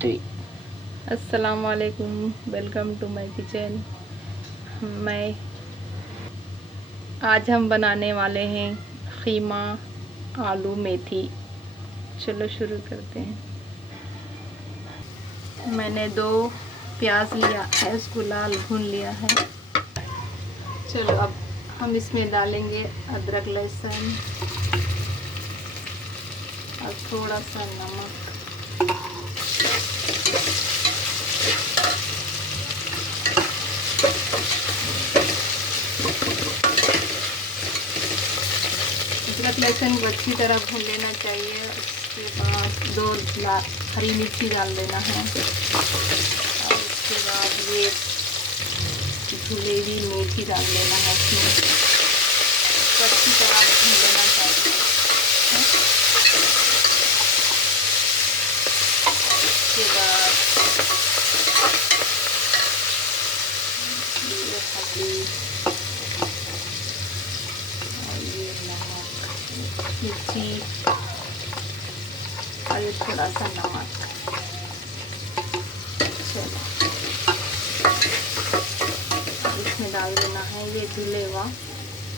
3। अस्सलाम वालेकुम, welcome to my kitchen. मैं आज हम बनाने वाले हैं खीमा आलू मेथी। चलो शुरू करते हैं। मैंने 2 प्याज लिया है, उसको लाल भून लिया है। चलो अब हम इसमें डालेंगे अदरक लहसुन और थोड़ा सा नमक। अदरक लहसुन को अच्छी तरह भून लेना चाहिए। उसके बाद 2 हरी मिर्ची डाल देना है और उसके बाद ये धुली हुई मेथी डाल देना है इसमें। इसको अच्छी तरह भून लेना चाहिए। उसके बाद ये हल्दी और ये नमक, मिर्ची और ये थोड़ा सा नमक। चलो इसमें डाल देना है ये धुले हुआ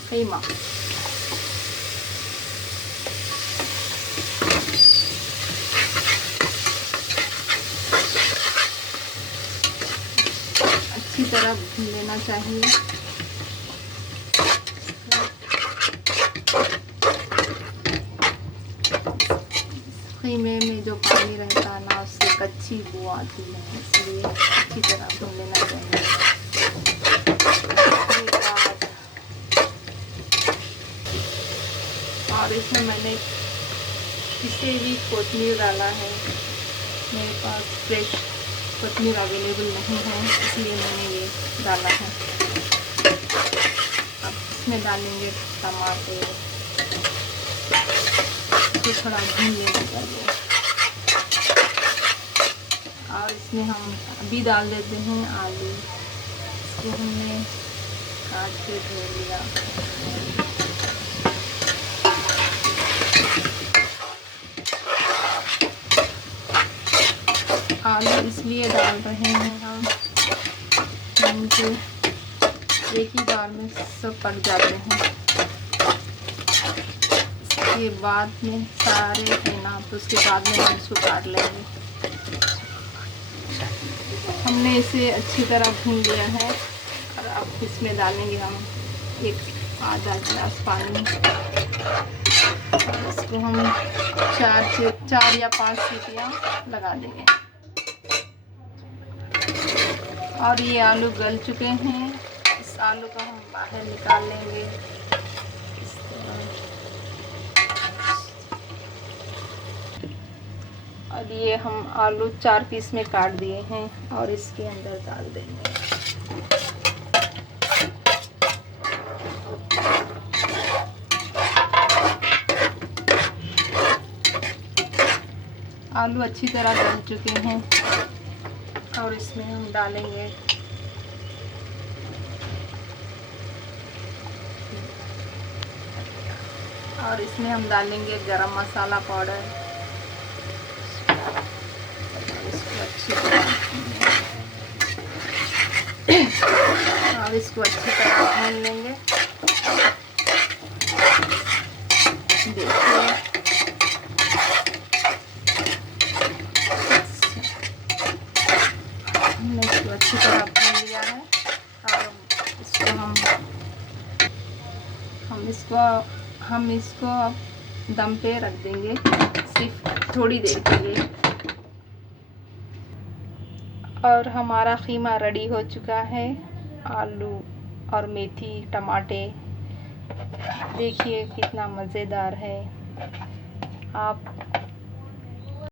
कीमा। अच्छी तरह भून लेना चाहिए। कीमे में जो पानी रहता है ना, उससे कच्ची बू आती है, इसलिए अच्छी तरह भून लेना चाहिए। और इसमें मैंने किसी भी कोतमीर डाला है। मेरे पास फ्रेश कोतमीर अवेलेबल नहीं है, इसलिए मैंने ये डाला है। अब इसमें डालेंगे टमाटर, इसको थोड़ा भून लेना चाहिए। और इसमें हम अभी डाल देते हैं आलू। इसको हमने काट के धो लिया। आलू इसलिए डाल रहे हैं हम क्योंकि एक ही बार में सब पक जाते हैं। इसके बाद में सारे है ना, तो उसके बाद में हम इसको काट लेंगे। हमने इसे अच्छी तरह भून लिया है और अब इसमें डालेंगे हम एक आधा गिलास पानी। इसको हम 4 या 5 सीटियाँ लगा देंगे। और ये आलू गल चुके हैं। इस आलू को हम बाहर निकाल लेंगे इस तरह। और ये हम आलू 4 पीस में काट दिए हैं और इसके अंदर डाल देंगे। आलू अच्छी तरह गल चुके हैं और इसमें हम डालेंगे गरम मसाला पाउडर। इसको अच्छी तरह और इसको अच्छी तरह भून लेंगे। देखिए हमने इसको अच्छी तरह भून लिया है और इसको हम इसको दम पे रख देंगे सिर्फ थोड़ी देर के लिए। और हमारा कीमा रेडी हो चुका है। आलू और मेथी टमाटे देखिए कितना मज़ेदार है। आप